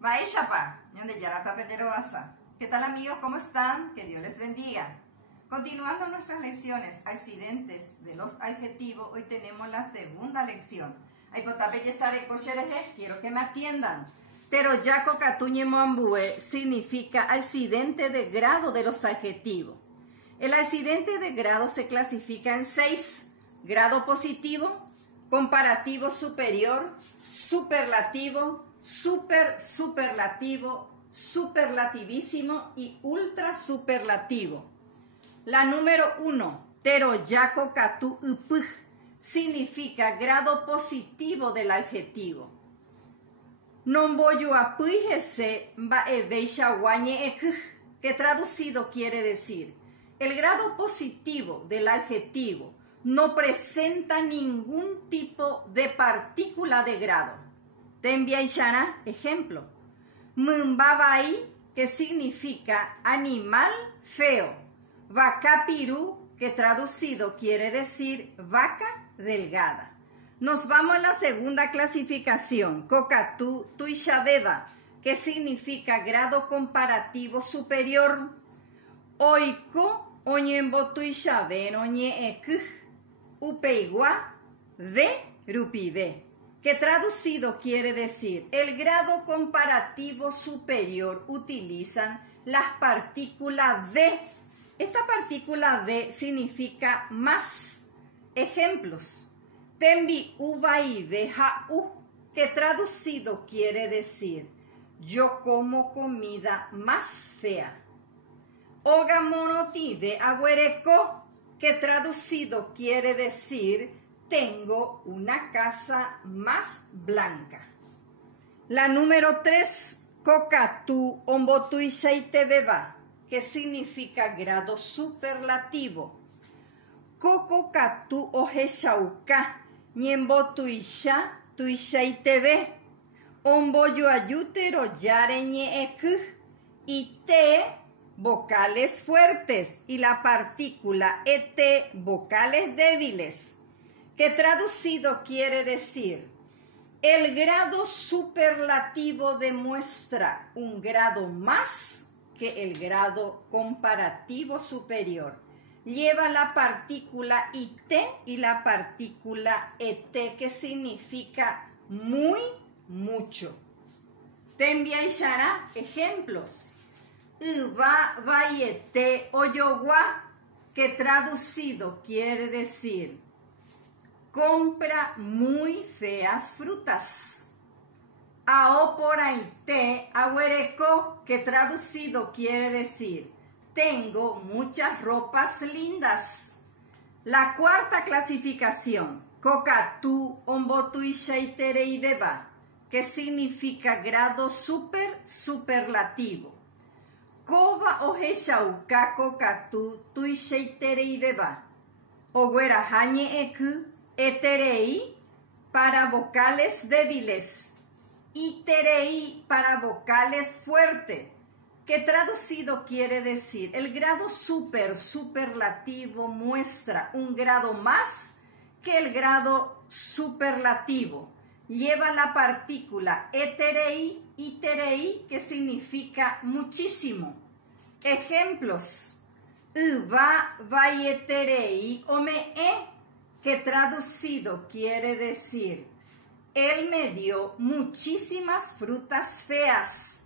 Vaishapa, ñande yarata pedero basa. ¿Qué tal amigos? ¿Cómo están? Que Dios les bendiga. Continuando nuestras lecciones, accidentes de los adjetivos, hoy tenemos la segunda lección. Quiero que me atiendan. Teroyaco catuñe moambue significa accidente de grado de los adjetivos. El accidente de grado se clasifica en 6: grado positivo, comparativo superior, superlativo, superlativo, superlativísimo y ultra superlativo. La número 1, teroyaco catu upuj, significa grado positivo del adjetivo. Nomboyu apuijese va eveisha guañe ekuj, que traducido quiere decir: el grado positivo del adjetivo no presenta ningún tipo de partícula de grado. Te enviaishana, ejemplo. Mumbabai, que significa animal feo. Vacapiru, que traducido quiere decir vaca delgada. Nos vamos a la segunda clasificación. Kokatu tuishabeba, que significa grado comparativo superior. Oiko oñembo tuishaben oñe ekuj. Upeigua ve rupibe, que traducido quiere decir el grado comparativo superior. Utilizan las partículas de. Esta partícula de significa más. Ejemplos: tembi ubai veja u, que traducido quiere decir yo como comida más fea. Ogamonoti de agüereco, que traducido quiere decir tengo una casa más blanca. La número 3, kokatu ombotuishaite beba, que significa grado superlativo. Koko katu oheshauka, ñembotuisha tuishaite be, omboyoayutero yareñe ekuj, y te vocales fuertes y la partícula et vocales débiles, que traducido quiere decir el grado superlativo demuestra un grado más que el grado comparativo superior. Lleva la partícula it y la partícula et, que significa muy, mucho. Te enviará ejemplos. Uva vayete oyogua, que traducido quiere decir compra muy feas frutas. Aoporaite agüereco, que traducido quiere decir tengo muchas ropas lindas. La cuarta clasificación, kokatu ombotuishaiterei beba, que significa grado superlativo. Koba oheshauka kokatu tuishaiterei beba. Oguerahañe eku eterei para vocales débiles. Iterei para vocales fuerte, que traducido quiere decir el grado superlativo muestra un grado más que el grado superlativo. Lleva la partícula eterei, iterei, que significa muchísimo. Ejemplos: uva vayeterei ome, que traducido quiere decir él me dio muchísimas frutas feas.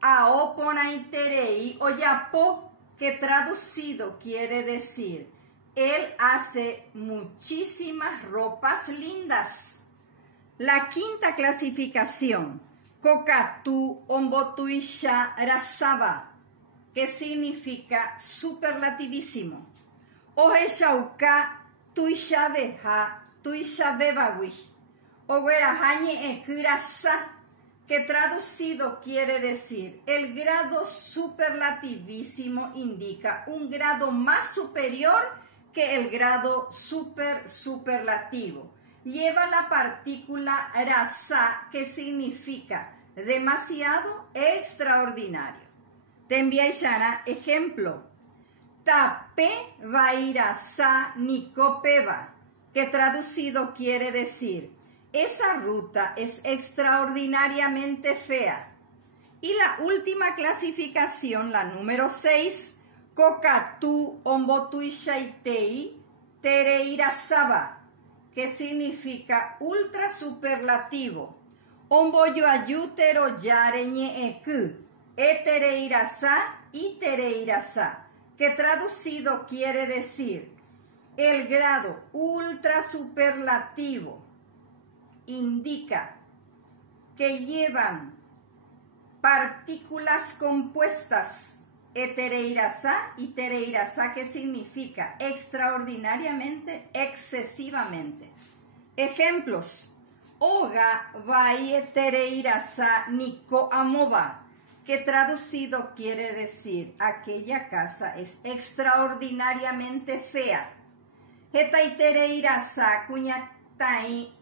Aoponaiterei oyapo, que traducido quiere decir él hace muchísimas ropas lindas. La quinta clasificación, kokatu ombotuisha rasaba, que significa superlativísimo. Oheshauka tuishabeja tuishabebawi, oguerahañe ekurasa, que traducido quiere decir el grado superlativísimo indica un grado más superior que el grado superlativo. Lleva la partícula rasa, que significa demasiado, extraordinario. Te enviaishana ejemplo: tape vairasa nikopeva, que traducido quiere decir esa ruta es extraordinariamente fea. Y la última clasificación, la número 6, kokatu ombotuishaitei tereirasaba, que significa ultra superlativo. Omboyoayutero yareñeeku, etereirasa y tereirasa, que traducido quiere decir el grado ultra superlativo. Indica que llevan partículas compuestas, etereirasa y tereirasa, que significa extraordinariamente, excesivamente. Ejemplos: oga vai tereirasa niko amoba, que traducido quiere decir aquella casa es extraordinariamente fea. Hetai tereirasa kuñatai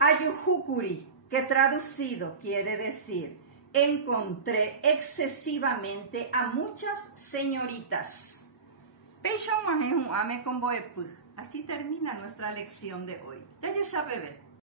ayuhukuri, que traducido quiere decir encontré excesivamente a muchas señoritas. Así termina nuestra lección de hoy. Ya yo ya bebé.